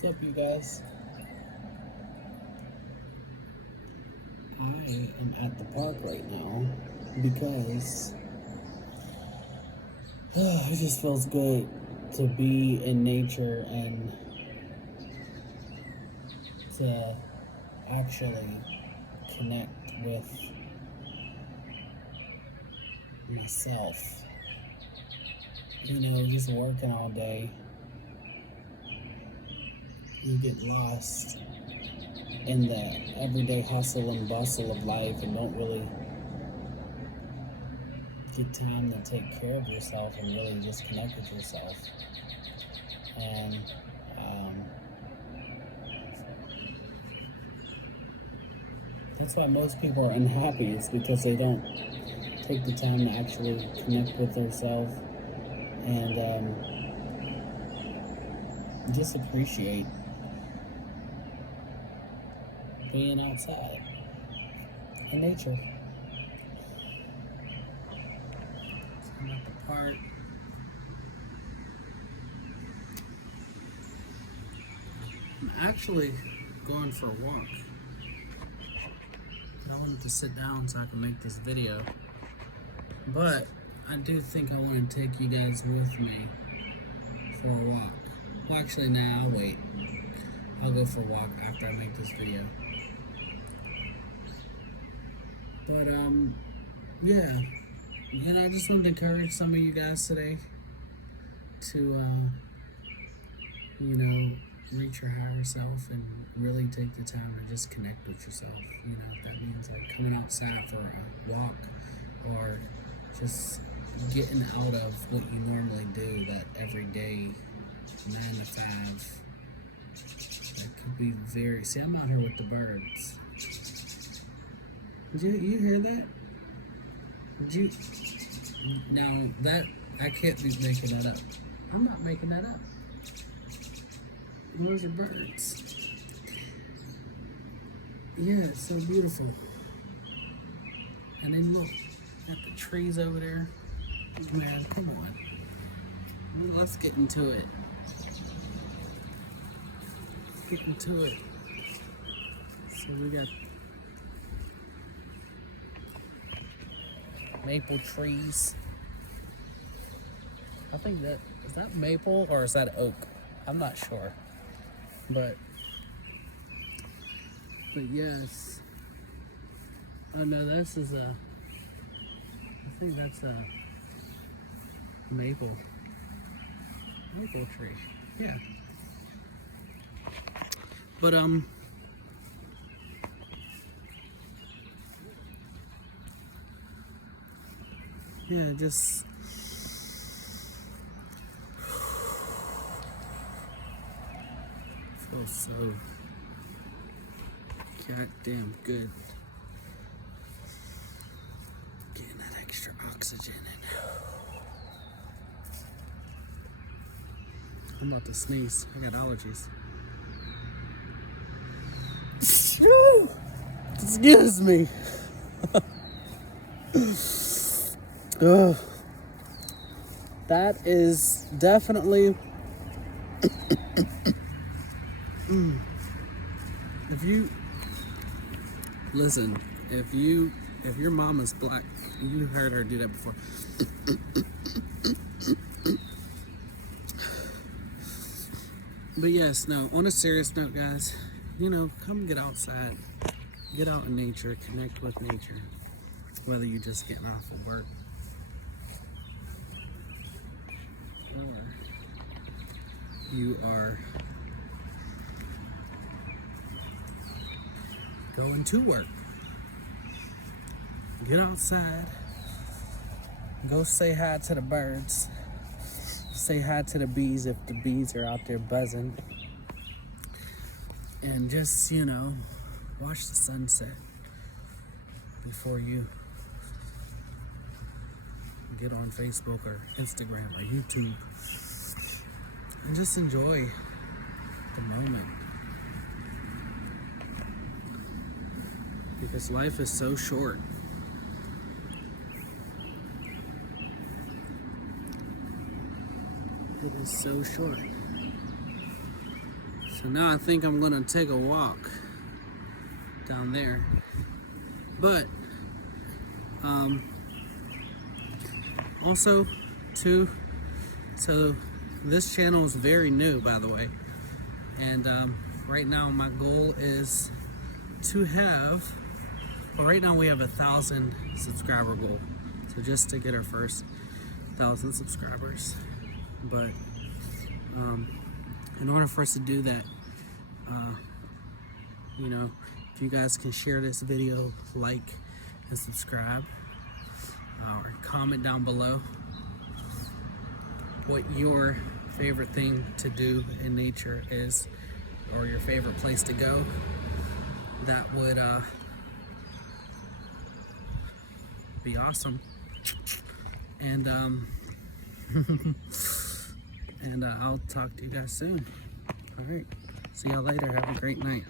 What's up, you guys? I am at the park right now because it just feels good to be in nature and to actually connect with myself. Just working all day, you get lost in the everyday hustle and bustle of life and don't really get time to take care of yourself and really just connect with yourself. And that's why most people are unhappy. It's because they don't take the time to actually connect with themselves and just appreciate being outside in nature. So I'm at the park. I'm actually going for a walk. I wanted to sit down so I can make this video, but I do think I want to take you guys with me for a walk. Well, actually, nah, I'll wait. I'll go for a walk after I make this video. But, yeah. I just wanted to encourage some of you guys today to, reach your higher self and really take the time to just connect with yourself. If that means like coming outside for a walk or just getting out of what you normally do, that everyday 9 to 5. That could be very. See, I'm out here with the birds. Did you hear that? Did you? Now that I can't be making that up. I'm not making that up. Those are birds. Yeah, it's so beautiful. And then look at the trees over there. Man, come on. Let's get into it. Get into it. So we got maple trees. I think is that maple or is that oak? I'm not sure. But yes. Oh no, this is I think that's a maple tree. Yeah. But yeah, just feels so goddamn good. Getting that extra oxygen in. I'm about to sneeze. I got allergies. Excuse me. That is definitely if your mom is black, you heard her do that before. But yes, no, on a serious note, guys, come get outside, get out in nature, connect with nature, whether you're just getting off of work or you are going to work. Get outside, go say hi to the birds, say hi to the bees if the bees are out there buzzing, and just, watch the sunset before you get on Facebook or Instagram or YouTube, and just enjoy the moment, because life is so short. It is so short. So now I think I'm gonna take a walk down there. But also too, so this channel is very new, by the way, and right now my goal is to have, well, right now we have 1,000 subscriber goal, so just to get our first 1,000 subscribers. But in order for us to do that, you know, if you guys can share this video, like and subscribe, or comment down below what your favorite thing to do in nature is, or your favorite place to go, that would be awesome. And and I'll talk to you guys soon. All right, see y'all later. Have a great night.